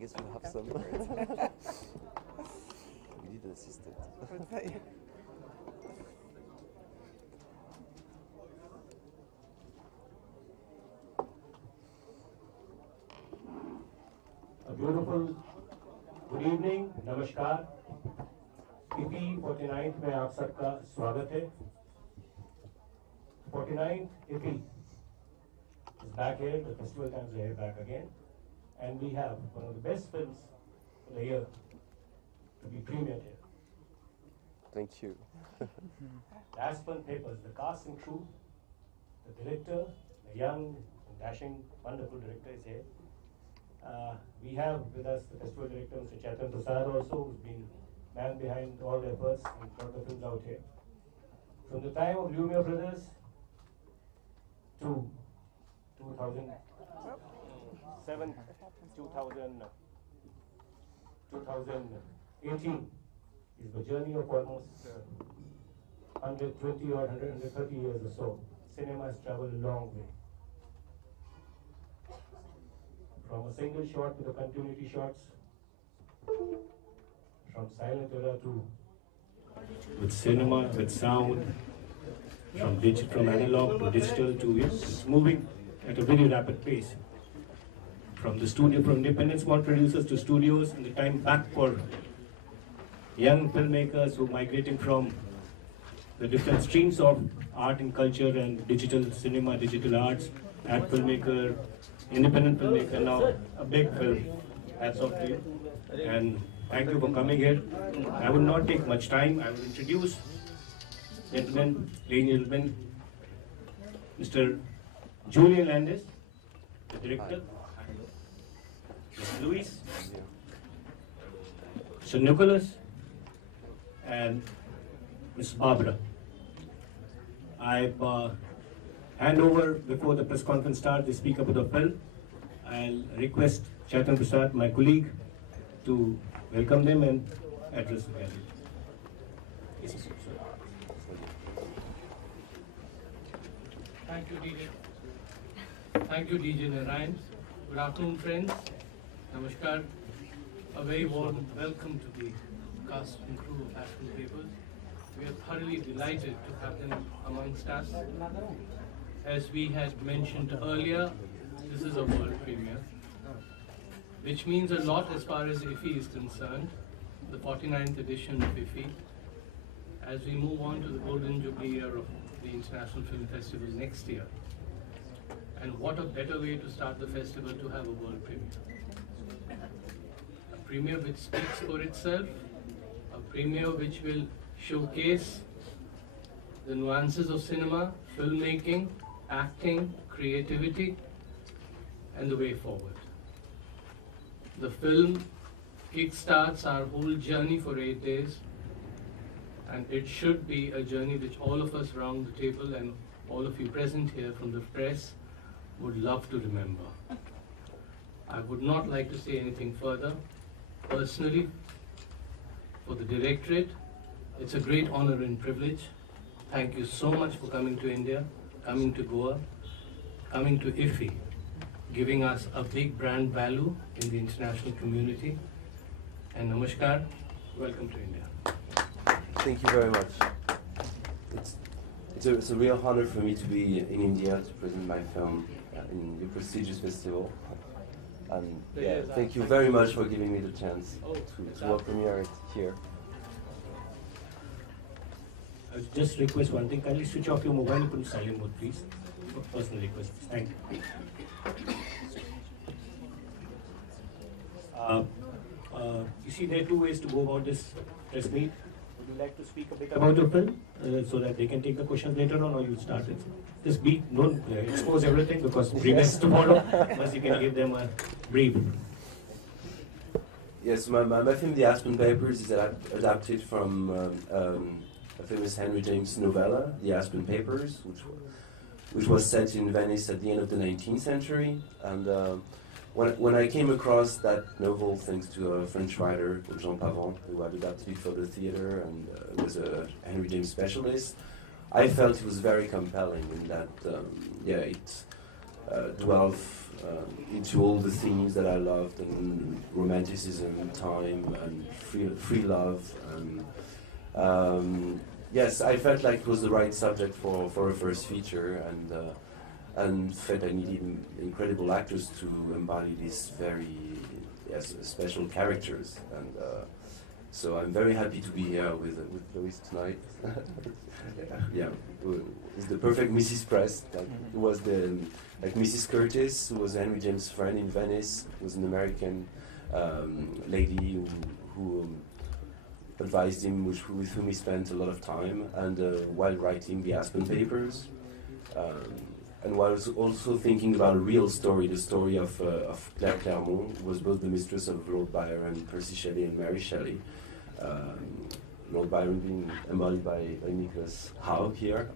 guess we'll have some. We need an assistant. A beautiful good evening, namaskar. IFFI 49th में आप सबका स्वागत है. 49th IFFI is back here. The festival times are here back again, and we have one of the best films for the year to be premiered here. Thank you. Aspern Papers, the cast and crew, the director, the young, dashing, wonderful director is here. We have with us the festival director, Mr. Chetan Prasad also, who's been man behind all the efforts and brought the films out here. From the time of Lumiere Brothers to 2007, 2018 is the journey of almost 120 or 130 years or so. Cinema has traveled a long way. From a single shot to the continuity shots, from silent era to with cinema, with sound, from analog to digital to it's moving at a very rapid pace. From the studio, from independent small producers to studios, and the time back for young filmmakers who are migrating from the different streams of art and culture and digital cinema, digital arts, ad filmmaker, independent filmmaker, now a big film. Hats off to you. And thank you for coming here. I will not take much time. I will introduce, gentlemen, ladies and gentlemen, Mr. Julian Landis, the director, Mr. Luis, Mr. Nicholas, and Ms. Barbara. I hand over before the press conference starts to speak about the film. I'll request Chetan Prasad, my colleague, to welcome them and address the gallery. Yes, sir. Thank you, DJ. Thank you, DJ Narayan. Good afternoon, friends. Namaskar. A very warm welcome to the cast and crew of Aspern Papers. We are thoroughly delighted to have them amongst us. As we had mentioned earlier, this is a world premiere, which means a lot as far as IFFI is concerned, the 49th edition of IFFI. As we move on to the golden jubilee year of the International Film Festival next year. And what a better way to start the festival to have a world premiere. A premiere which speaks for itself, a premiere which will showcase the nuances of cinema, filmmaking, acting, creativity, and the way forward. The film kickstarts our whole journey for 8 days, and it should be a journey which all of us around the table and all of you present here from the press would love to remember. I would not like to say anything further. Personally, for the Directorate, it's a great honor and privilege. Thank you so much for coming to India, coming to Goa, coming to IFFI, giving us a big brand value in the international community. And namaskar, welcome to India. Thank you very much. It's a real honor for me to be in India to present my film in the prestigious festival. And yeah, thank you very much for giving me the chance to premiere it here. I just request one thing, kindly switch off your mobile and put in silent mode, please. Personal request. Thank you. You see, there are two ways to go about this press meet. Would you like to speak a bit about your film so that they can take the questions later on, or you start it? Just don't expose everything because premiere is tomorrow. Once you can give them a brief. Yes, my film, The Aspern Papers, is adapted from a famous Henry James novella, The Aspern Papers, which was set in Venice at the end of the 19th century. And when I came across that novel, thanks to a French writer, Jean Pavon, who had adapted it for the theater and was a Henry James specialist, I felt it was very compelling in that, dwell into all the themes that I loved, and romanticism, time, and free love. And yes, I felt like it was the right subject for a first feature, and felt I needed incredible actors to embody these very special characters. And so I'm very happy to be here with Louise tonight. Yeah, it's the perfect Mrs. Prest. Like, it was like Mrs. Curtis, who was Henry James' friend in Venice, was an American lady who advised him, with whom he spent a lot of time, and while writing the Aspern Papers, and while also thinking about a real story, the story of Claire Clermont, who was both the mistress of Lord Byron, Percy Shelley, and Mary Shelley. Lord Byron being embodied by Nicholas Howe here.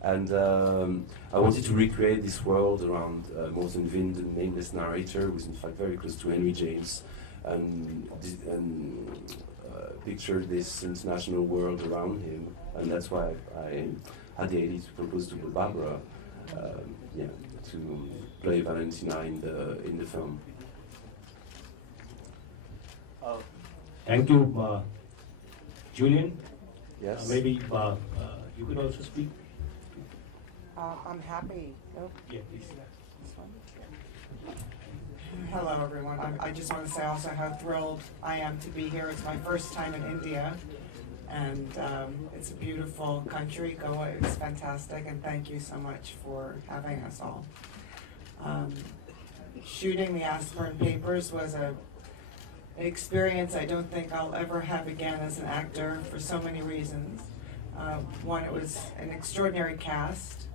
And I wanted to recreate this world around Morton Vind, the nameless narrator, who is in fact very close to Henry James, and picture this international world around him. And that's why I had the idea to propose to Barbara to play Valentina in the film. Thank you, Julian. Yes. Maybe you could also speak. I'm happy. Oh. Yeah, please. This one? Hello, everyone. I just want to say also how thrilled I am to be here. It's my first time in India, and it's a beautiful country. Goa is fantastic, and thank you so much for having us all. Shooting the Aspern Papers was an experience I don't think I'll ever have again as an actor for so many reasons. One, it was an extraordinary cast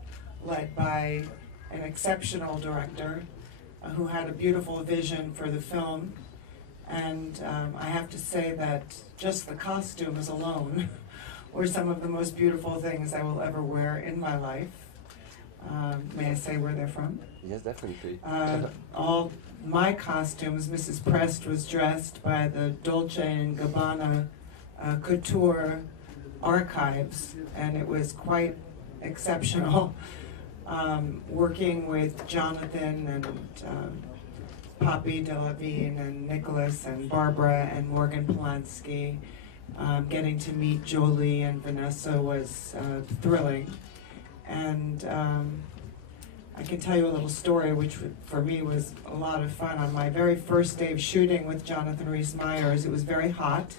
led by an exceptional director who had a beautiful vision for the film. And I have to say that just the costumes alone were some of the most beautiful things I will ever wear in my life. May I say where they're from? Yes, definitely. All my costumes, Mrs. Prest was dressed by the Dolce & Gabbana couture archives, and it was quite exceptional. Working with Jonathan and Poppy Delavine and Nicholas and Barbara and Morgan Polanski, getting to meet Jolie and Vanessa was thrilling. And I can tell you a little story, which for me was a lot of fun. On my very first day of shooting with Jonathan Rhys-Meyers, it was very hot.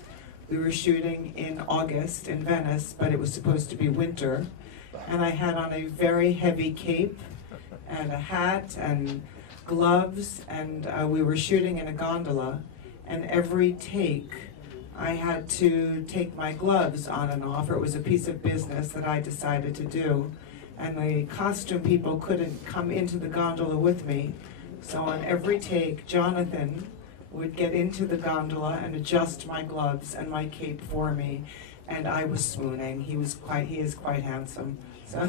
We were shooting in August in Venice, but it was supposed to be winter. And I had on a very heavy cape and a hat and gloves, and we were shooting in a gondola. And every take, I had to take my gloves on and off, or it was a piece of business that I decided to do. And the costume people couldn't come into the gondola with me. So on every take, Jonathan would get into the gondola and adjust my gloves and my cape for me. And I was swooning. He is quite handsome. So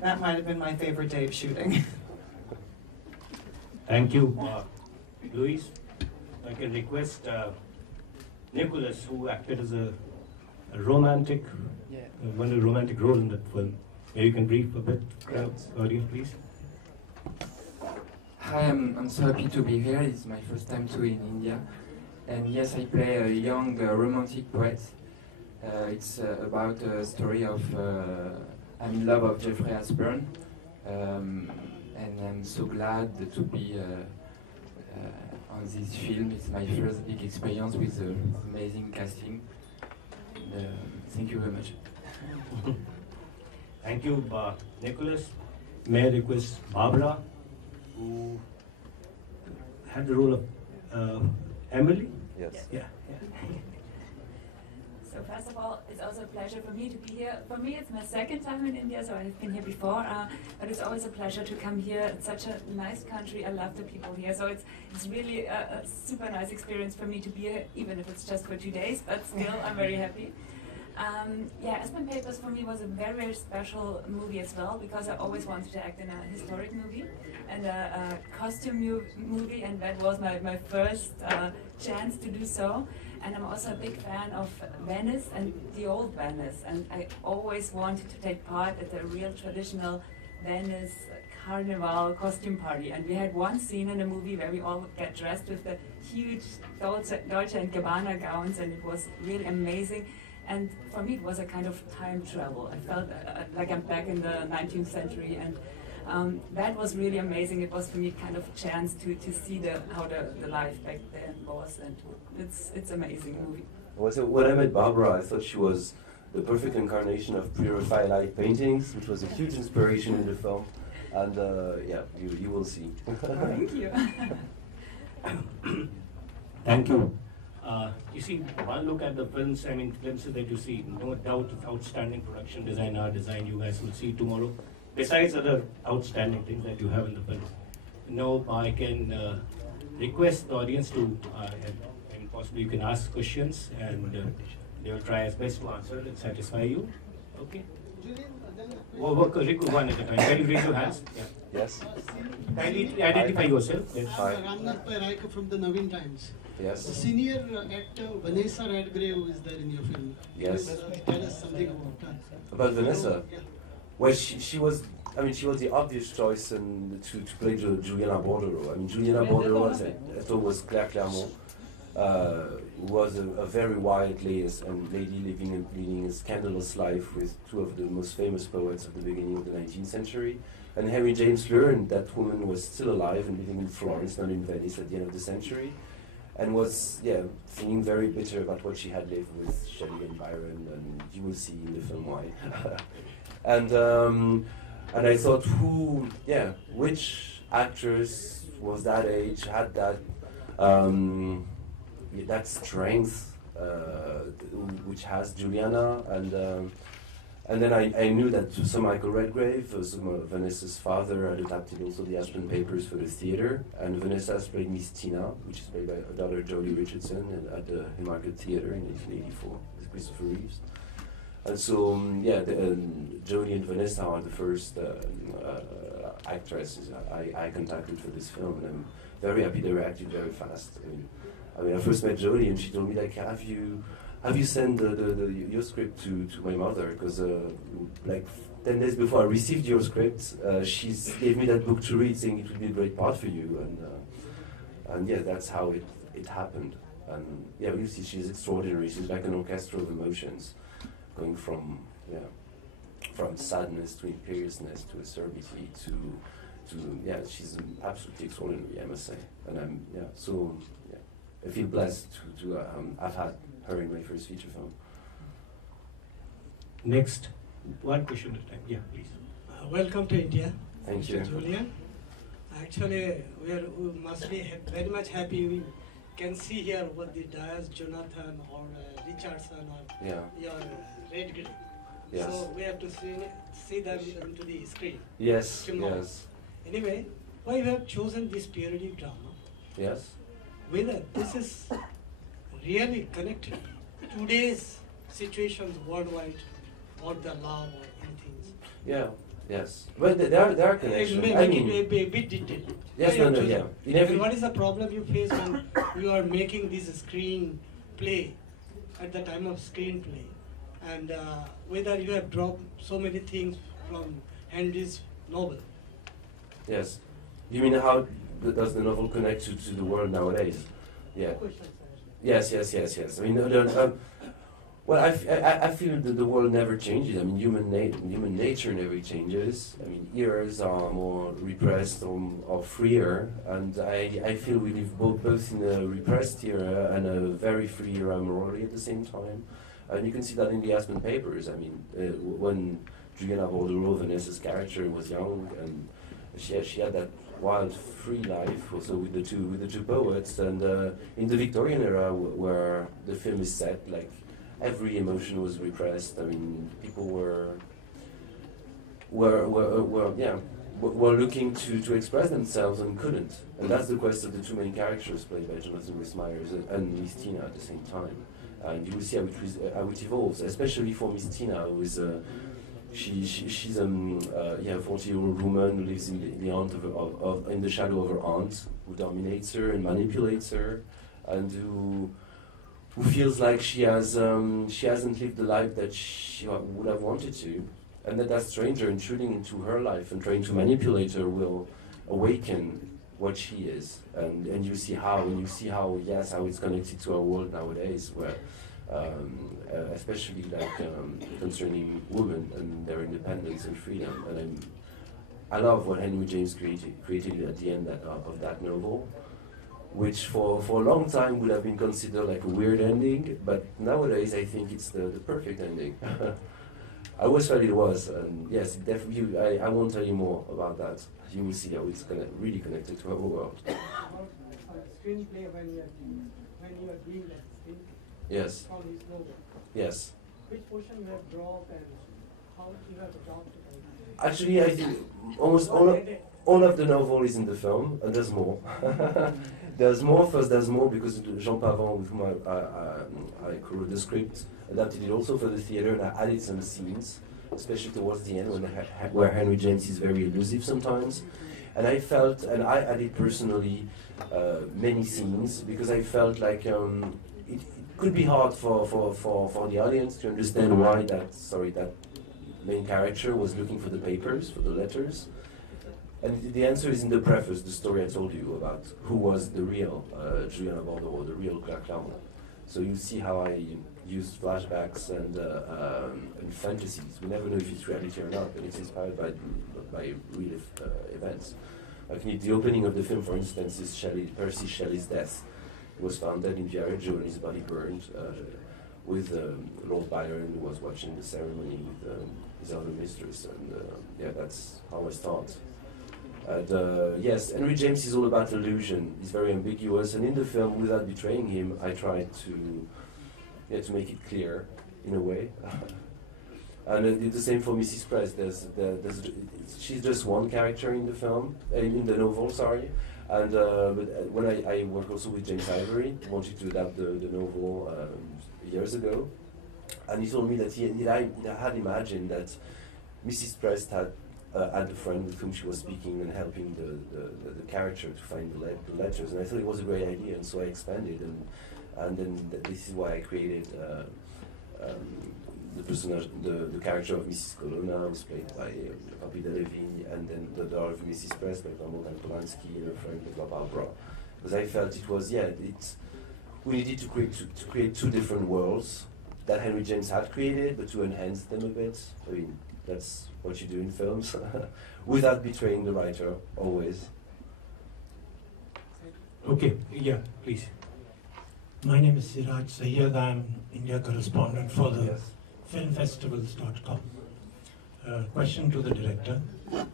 that might have been my favorite day of shooting. Thank you, Louise. I can request Nicholas, who acted as a romantic, one of the romantic role in that film. Maybe you can brief a bit, audience, please. Hi, I'm so happy to be here. It's my first time too in India. And yes, I play a young romantic poet. It's about a story of I'm in love of Jeffrey Aspern. And I'm so glad to be on this film. It's my first big experience with amazing casting. Thank you very much. Thank you, Nicholas. May I request Barbara, who had the role of Emily? Yes. Yeah. So first of all, it's also a pleasure for me to be here. For me, it's my second time in India, so I've been here before, but it's always a pleasure to come here. It's such a nice country. I love the people here, so it's really a super nice experience for me to be here, even if it's just for 2 days, but still, I'm very happy. Aspern Papers for me was a very, very special movie as well, because I always wanted to act in a historic movie and a costume movie, and that was my first chance to do so. And I'm also a big fan of Venice and the old Venice, and I always wanted to take part at the real traditional Venice carnival costume party, and we had one scene in the movie where we all get dressed with the huge Dolce and Gabbana gowns, and it was really amazing. And for me, it was a kind of time travel. I felt like I'm back in the 19th century, and that was really amazing. It was for me kind of a chance to see how the life back then was, and it's amazing movie. So when I met Barbara, I thought she was the perfect incarnation of pre-Raphaelite paintings, which was a huge inspiration in the film. And yeah, you will see. Thank you. Thank you. You see, one look at the films, I mean, glimpses that you see, no doubt it's outstanding production design, art design, you guys will see tomorrow. Besides other outstanding things that you have in the film. Now I can request the audience to, and possibly you can ask questions, and they will try as best to answer and satisfy you. Okay? One at a time. Can you raise your hands? Yeah. Yes. Kindly identify yourself. Yes. Hi. Ramnath Raika from the Navin Times. Yes. The senior actor Vanessa Redgrave is there in your film. Yes. Tell us something about her. About Vanessa? Yeah. Well, she was, I mean, she was the obvious choice to play Juliana Bordereau. I mean, Juliana Bordereau, I thought was Claire Clermont, who was a very wild lady leading a scandalous life with two of the most famous poets of the beginning of the 19th century. And Henry James learned that woman was still alive and living in Florence, not in Venice, at the end of the century, and was, feeling very bitter about what she had lived with Shelley and Byron, and you will see in the film why. And I thought, which actress was that age, had that that strength, which has Juliana, and then I knew that Sir Michael Redgrave, Vanessa's father, had adapted also the Aspern Papers for the theatre, and Vanessa has played Miss Tina, which is played by her daughter Jodie Richardson at the Haymarket Theatre in 1884 with Christopher Reeves. And so, Jodie and Vanessa are the first actresses I contacted for this film, and I'm very happy they reacted very fast. I mean, I first met Jodie, and she told me, like, have you sent your script to my mother? Because like 10 days before I received your script, she gave me that book to read, saying it would be a great part for you, and that's how it happened. And you see, she's extraordinary. She's like an orchestra of emotions, going from sadness to imperiousness to acerbity to she's absolutely extraordinary, I must say. And I feel blessed to have had her in my first feature film. Next, one question at a time. Yeah, please. Welcome to India. Thank you. Julian. Actually, we must be very much happy. We can see here what the Dias Jonathan or Richardson or your Redgrave. Yes. So we have to see them into the screen. Yes. Tomorrow. Yes. Anyway, why you have chosen this periodic drama? Yes. Whether this is really connected to today's situations worldwide, or the law or anything. Yeah. Yes. Well, there are connections. I mean, a bit detailed. yes. No. Yeah. In every. What is the problem you face when you are making this screen play at the time of screenplay, and whether you have dropped so many things from Henry's novel? Yes. You mean how does the novel connect to the world nowadays? Yeah. Yes. I mean, well, I feel that the world never changes. I mean, human nature never changes. I mean, eras are more repressed or freer, and I feel we live both in a repressed era and a very free era morally at the same time. And you can see that in the Aspern Papers. I mean, when Juliana Bordereau, Vanessa's character, was young, and she had that wild, free life also with the two poets, and in the Victorian era where the film is set, like every emotion was repressed. I mean, people were looking to express themselves and couldn't, and that's the quest of the two main characters played by Jonathan Rhys-Meyers and Miss Tina at the same time. And you will see how it evolves, especially for Miss Tina, who is she's a 40-year-old woman who lives in the shadow of her aunt, who dominates her and manipulates her, and who feels like she hasn't lived the life that she would have wanted to, and that stranger intruding into her life and trying to manipulate her will awaken what she is, and you see how yes, how it's connected to our world nowadays, where especially like concerning women and their independence and freedom. And I love what Henry James created at the end of that novel, which for a long time would have been considered like a weird ending, but nowadays I think it's the perfect ending. I always felt it was, and yes, definitely. I won't tell you more about that. You will see how it's really connected to our world. Screenplay when you are doing that screenplay. Yes. From his novel. Yes. Which portion you have dropped and how you have adopted it? Actually, I think almost all of the novel is in the film, and there's more. There's more. First, there's more because Jean Pavon, with whom I co-wrote the script, adapted it also for the theater, and I added some scenes, especially towards the end where Henry James is very elusive sometimes. And I felt, and I added personally many scenes because I felt like it could be hard for the audience to understand why that main character was looking for the papers, for the letters. And the answer is in the preface, the story I told you about who was the real Julien Bordeaux, or the real Claire Clermont. So you see how I use flashbacks and fantasies. We never know if it's reality or not, but it's inspired by real events. Like the opening of the film, for instance, is Percy Shelley's death. He was found dead in Viareggio and his body burned, with Lord Byron, who was watching the ceremony with his other mistress. And yeah, that's how I start. And yes, Henry James is all about illusion. He's very ambiguous, and in the film, without betraying him, I tried to make it clear, in a way. And the same for Mrs. Press. She's just one character in the film, in the novel, sorry. And but when I worked also with James Ivory, wanted to adapt the novel years ago, and he told me that he had imagined that Mrs. Press had a friend with whom she was speaking and helping the character to find the letters, and I thought it was a great idea, and so I expanded, and then this is why I created the personage, the character of Mrs. Colonna, was played by Papi Delevi, and then the daughter of Mrs. Press by Morgan Polanski, and her friend by Barbara, because I felt it was we needed to create two different worlds that Henry James had created, but to enhance them a bit. I mean, that's what you do in films, without betraying the writer, always. Okay, yeah, please. My name is Siraj Sayyed. I'm India correspondent for the Yes. filmfestivals.com. Question to the director.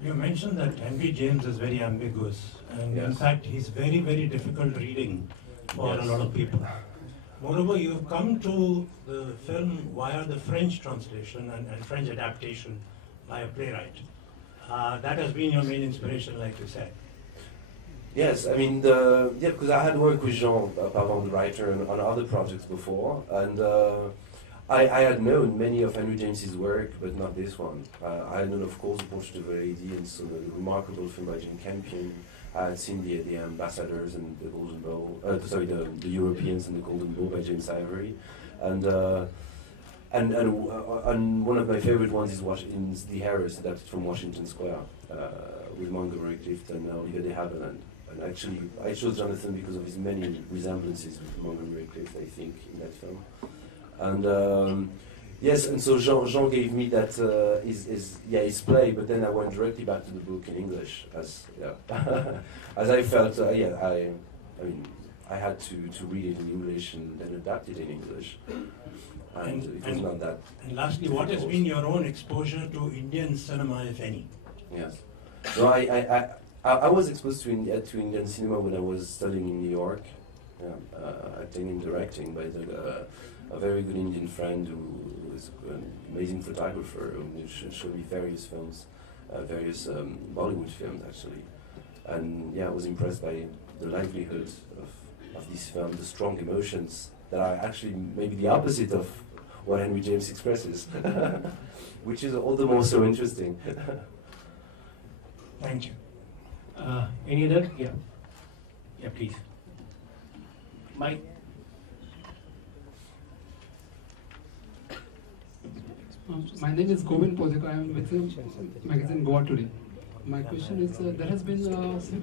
You mentioned that Henry James is very ambiguous, and in Yes. fact he's very, very difficult reading for Yes. a lot of people. Moreover, you've come to the film via the French translation and French adaptation by a playwright. That has been your main inspiration, like you said. Yes, I mean, because I had worked with Jean Pavon, the writer, on other projects before, and I had known many of Henry James's work, but not this one. I had known, of course, The Portrait of a Lady, and so the remarkable film by Jane Campion. I had seen the Ambassadors and the Golden Bowl, the Europeans and the Golden Bowl by James Ivory, and one of my favorite ones is The Harris, adapted from Washington Square, with Montgomery Clift and Olivia de Havilland. And actually, I chose Jonathan because of his many resemblances with Montgomery Clift, I think, in that film. And yes, and so Jean gave me that his play, but then I went directly back to the book in English, as I felt. I mean, I had to read it in English and then adapt it in English, and it was not that. And lastly, what has been your own exposure to Indian cinema, if any? Yes. No, I was exposed to Indian cinema when I was studying in New York, acting and directing by a very good Indian friend who is an amazing photographer who showed me various films, various Bollywood films actually. And yeah, I was impressed by the livelihood of these films, the strong emotions that are actually maybe the opposite of what Henry James expresses, which is all the more so interesting. Thank you. Any other? Yeah. Yeah, please. Mike. My name is Govind Podekar. I am with the magazine Goa Today. My question is, there has been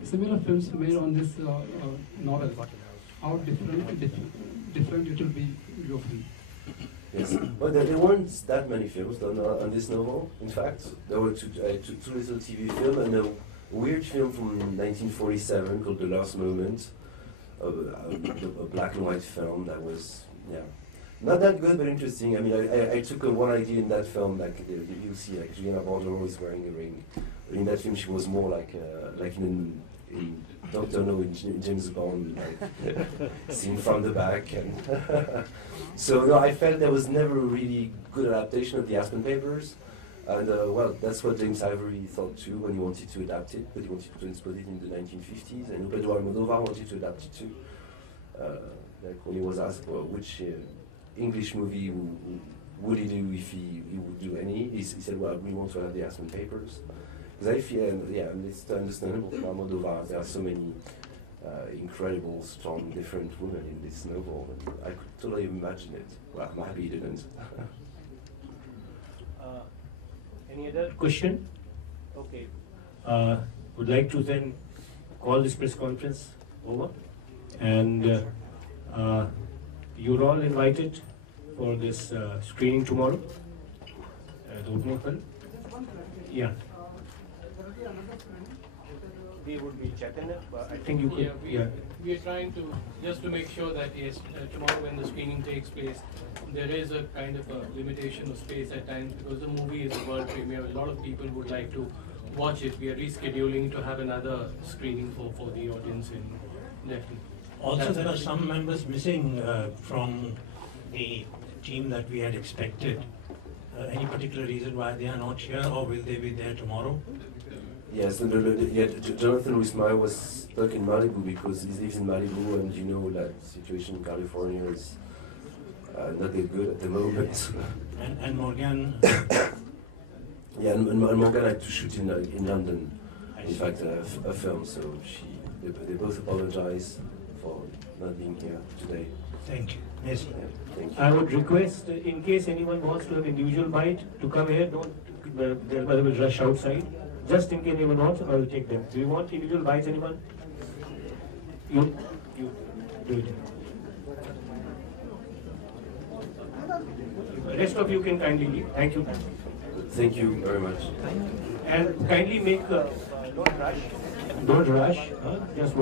similar films made on this novel. How different it will be your film? Yes, but there weren't that many films done on this novel. In fact, there were two little TV films and a weird film from 1947 called The Last Moment, a black and white film that was, not that good but interesting. I mean, I took one idea in that film, like you see, like Juliana Bordeaux is wearing a ring. But in that film, she was more like in Dr. No in James Bond, like seen from the back. And so I felt there was never a really good adaptation of the Aspern Papers. And well, that's what James Ivory thought too when he wanted to adapt it, but he wanted to transpose it in the 1950s. And Pedro Almodovar wanted to adapt it too. Like when he was asked which English movie would he do if he would do any, he said, well, we want to have the Aspern Papers. Because I feel, it's understandable for Almodovar. There are so many incredible, strong, different women in this novel. And I could totally imagine it. Well, I'm happy he didn't. Any other question? Okay. Would like to then call this press conference over. And you're all invited for this screening tomorrow. The opening film. Yeah. We would be checking it, but I think you could. We are trying to, just to make sure that yes, tomorrow when the screening takes place, there is a kind of a limitation of space at times because the movie is a world premiere. A lot of people would like to watch it. We are rescheduling to have another screening for the audience in Delhi. Also, there are some members missing from the team that we had expected. Any particular reason why they are not here, or will they be there tomorrow? Yes, Jonathan Wismar was stuck in Malibu because he lives in Malibu, and you know that situation in California is not that good at the moment. And Morgan? Yeah, and Morgan had to shoot in London, in fact, a film, so they both apologize for not being here today. Thank you. Yes. Yeah, thank you. I would request, in case anyone wants to have individual bite, to come here. Don't, they will rush outside. Just in case anyone wants, I will take them. Do you want individual bites, anyone? You do it. The rest of you can kindly leave. Thank you. Thank you very much. And kindly make, don't rush. Just